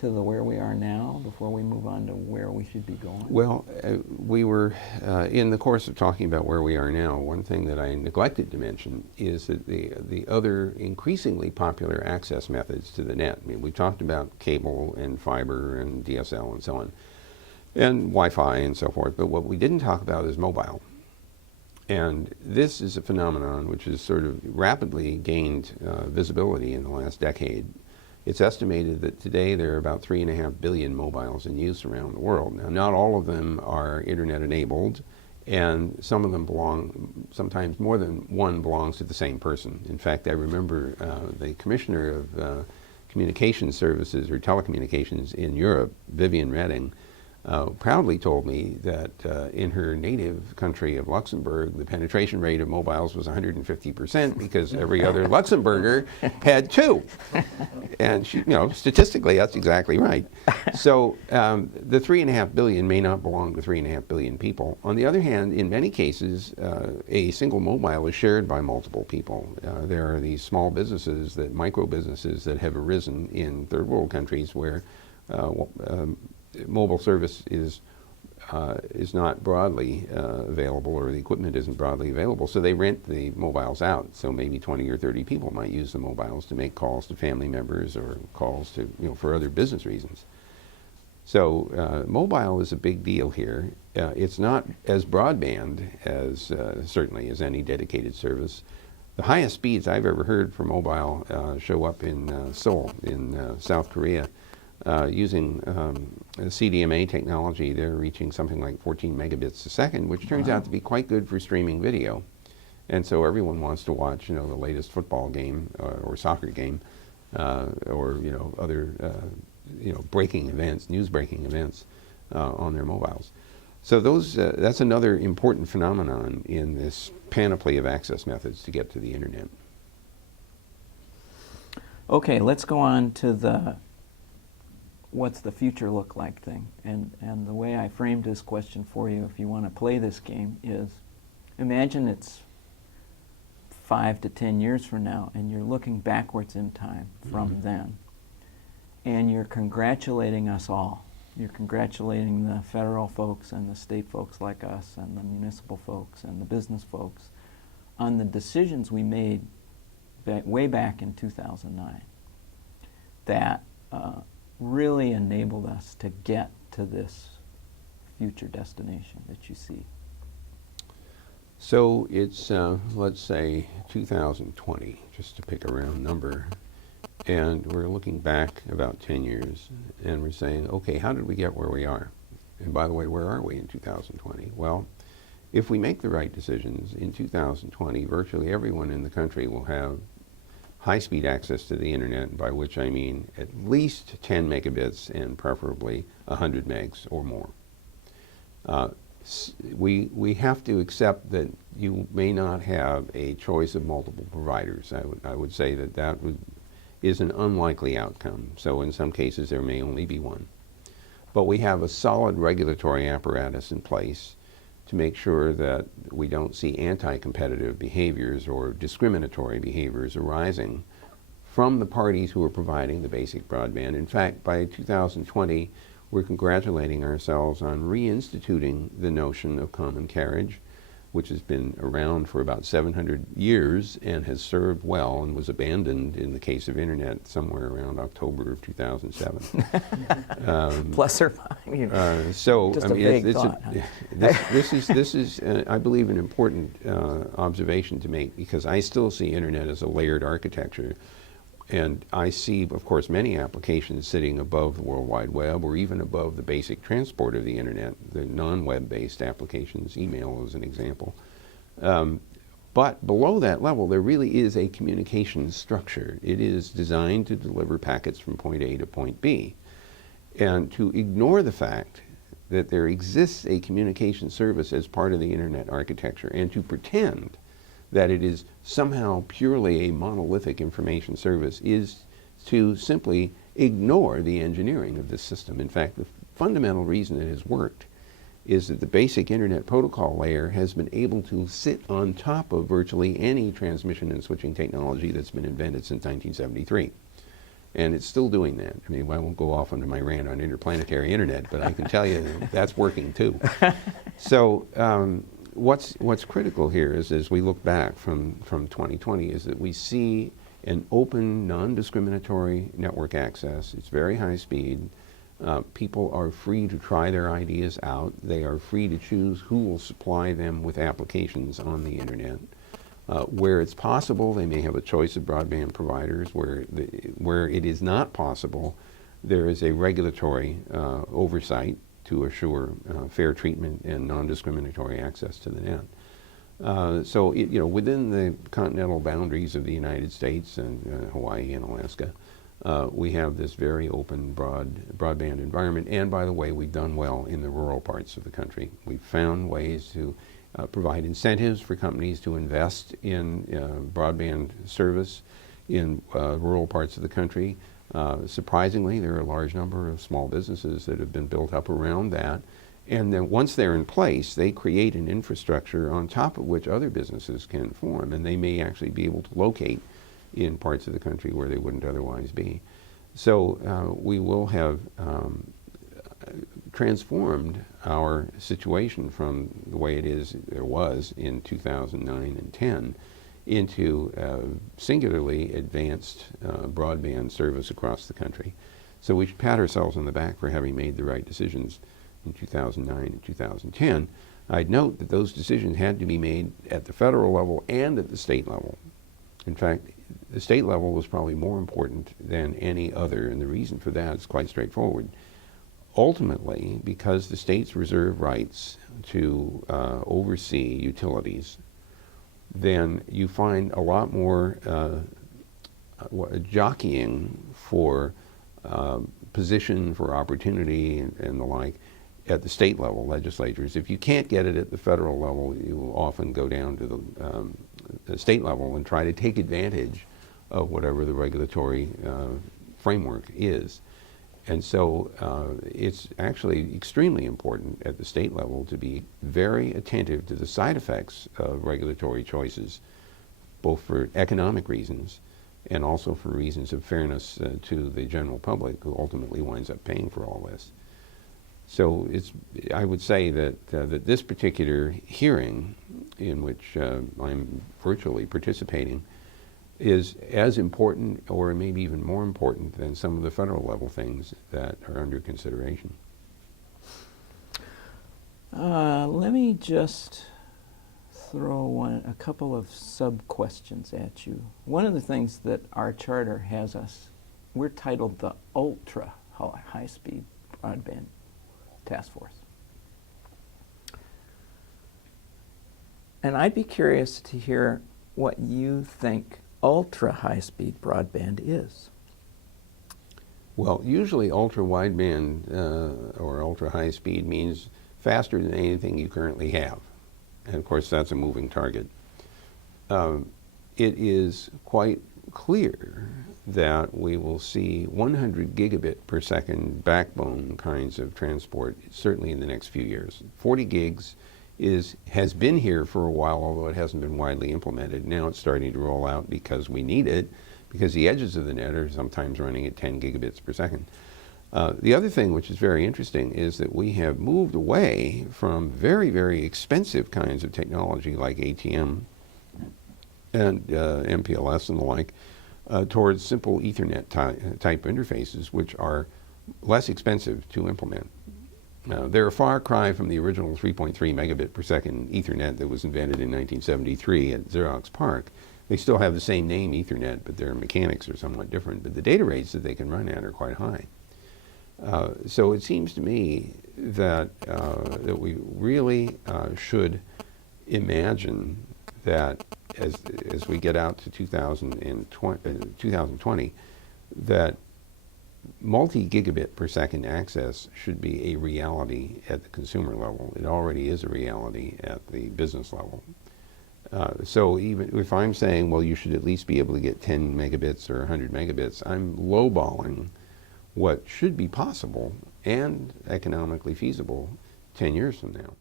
to the where we are now before we move on to where we should be going? Well, we were, in the course of talking about where we are now, one thing that I neglected to mention is that the other increasingly popular access methods to the net. I mean, we talked about cable and fiber and DSL and so on, and Wi-Fi and so forth, but what we didn't talk about is mobile. And this is a phenomenon which has sort of rapidly gained visibility in the last decade. It's estimated that today there are about 3.5 billion mobiles in use around the world. Now, not all of them are internet enabled, and some of them belong, sometimes more than one belongs to the same person. In fact, I remember the commissioner of communication services or telecommunications in Europe, Vivian Redding, proudly told me that in her native country of Luxembourg, the penetration rate of mobiles was 150% because every other Luxembourger had two. And she, statistically, that's exactly right. So the 3.5 billion may not belong to 3.5 billion people. On the other hand, in many cases, a single mobile is shared by multiple people. There are these small businesses, micro businesses that have arisen in third world countries where mobile service is not broadly available, or the equipment isn't broadly available, so they rent the mobiles out. So maybe 20 or 30 people might use the mobiles to make calls to family members or calls to, for other business reasons. So mobile is a big deal here. It's not as broadband as certainly as any dedicated service. The highest speeds I've ever heard for mobile show up in Seoul in South Korea. Using CDMA technology, they're reaching something like 14 megabits a second, which turns out to be quite good for streaming video. And so everyone wants to watch, the latest football game or soccer game, or other, breaking events, news-breaking events on their mobiles. So that's another important phenomenon in this panoply of access methods to get to the internet. Okay, let's go on to what's the future look like thing. And the way I framed this question for you, if you want to play this game, is imagine it's 5 to 10 years from now and you're looking backwards in time from then, and you're congratulating us all. You're congratulating the federal folks and the state folks like us and the municipal folks and the business folks on the decisions we made way back in 2009 that really enabled us to get to this future destination that you see. So it's, let's say, 2020, just to pick a round number, and we're looking back about 10 years, and we're saying, okay, how did we get where we are? And by the way, where are we in 2020? Well, if we make the right decisions, in 2020, virtually everyone in the country will have high-speed access to the internet, by which I mean at least 10 megabits and preferably 100 megs or more. We have to accept that you may not have a choice of multiple providers. I would say that is an unlikely outcome. So in some cases there may only be one. But we have a solid regulatory apparatus in place to make sure that we don't see anti-competitive behaviors or discriminatory behaviors arising from the parties who are providing the basic broadband. In fact, by 2020, we're congratulating ourselves on reinstituting the notion of common carriage, which has been around for about 700 years and has served well and was abandoned in the case of internet somewhere around October of 2007. Plus or minus. So just I mean, a vague thought. This is I believe, an important observation to make, because I still see internet as a layered architecture. And I see, of course, many applications sitting above the World Wide Web or even above the basic transport of the internet, the non-web-based applications, email as an example. But below that level, there really is a communication structure. It is designed to deliver packets from point A to point B. And to ignore the fact that there exists a communication service as part of the internet architecture, and to pretend that it is somehow purely a monolithic information service, is to simply ignore the engineering of this system. In fact, the fundamental reason it has worked is that the basic internet protocol layer has been able to sit on top of virtually any transmission and switching technology that's been invented since 1973. And it's still doing that. I mean, I won't go off onto my rant on interplanetary internet, but I can tell you that's working too. So what's critical here is, as we look back from 2020, is that we see an open, non-discriminatory network access. It's very high speed. People are free to try their ideas out. They are free to choose who will supply them with applications on the internet. Where it's possible, they may have a choice of broadband providers. Where it is not possible, there is a regulatory oversight to assure fair treatment and non-discriminatory access to the net. So, within the continental boundaries of the United States and Hawaii and Alaska, we have this very open, broadband environment. And by the way, we've done well in the rural parts of the country. We've found ways to provide incentives for companies to invest in broadband service in rural parts of the country. Surprisingly, there are a large number of small businesses that have been built up around that. And then once they're in place, they create an infrastructure on top of which other businesses can form. And they may actually be able to locate in parts of the country where they wouldn't otherwise be. So we will have transformed our situation from the way it was in 2009 and 10 into singularly advanced broadband service across the country. So we should pat ourselves on the back for having made the right decisions in 2009 and 2010. I'd note that those decisions had to be made at the federal level and at the state level. In fact, the state level was probably more important than any other, and the reason for that is quite straightforward. Ultimately, because the states reserve rights to oversee utilities, then you find a lot more jockeying for position, for opportunity, and the like at the state level legislatures. If you can't get it at the federal level, you will often go down to the state level and try to take advantage of whatever the regulatory framework is. And so it's actually extremely important at the state level to be very attentive to the side effects of regulatory choices, both for economic reasons and also for reasons of fairness to the general public, who ultimately winds up paying for all this. So I would say that that this particular hearing, in which I'm virtually participating, is as important, or maybe even more important, than some of the federal level things that are under consideration. Let me just throw a couple of sub-questions at you. One of the things that our charter has we're titled the Ultra High-Speed Broadband Task Force. And I'd be curious to hear what you think ultra high-speed broadband is. Well, usually ultra wideband or ultra high speed means faster than anything you currently have. And of course, that's a moving target. It is quite clear that we will see 100 gigabit per second backbone kinds of transport, certainly in the next few years. 40 gigs has been here for a while, although it hasn't been widely implemented. Now it's starting to roll out because we need it, because the edges of the net are sometimes running at 10 gigabits per second. The other thing which is very interesting is that we have moved away from very, very expensive kinds of technology like ATM and MPLS and the like towards simple Ethernet type interfaces, which are less expensive to implement. They're a far cry from the original 3.3 megabit per second Ethernet that was invented in 1973 at Xerox PARC. They still have the same name, Ethernet, but their mechanics are somewhat different. But the data rates that they can run at are quite high. So it seems to me that we really should imagine that as we get out to 2020, that multi-gigabit per second access should be a reality at the consumer level. It already is a reality at the business level. So even if I'm saying, well, you should at least be able to get 10 megabits or 100 megabits, I'm lowballing what should be possible and economically feasible 10 years from now.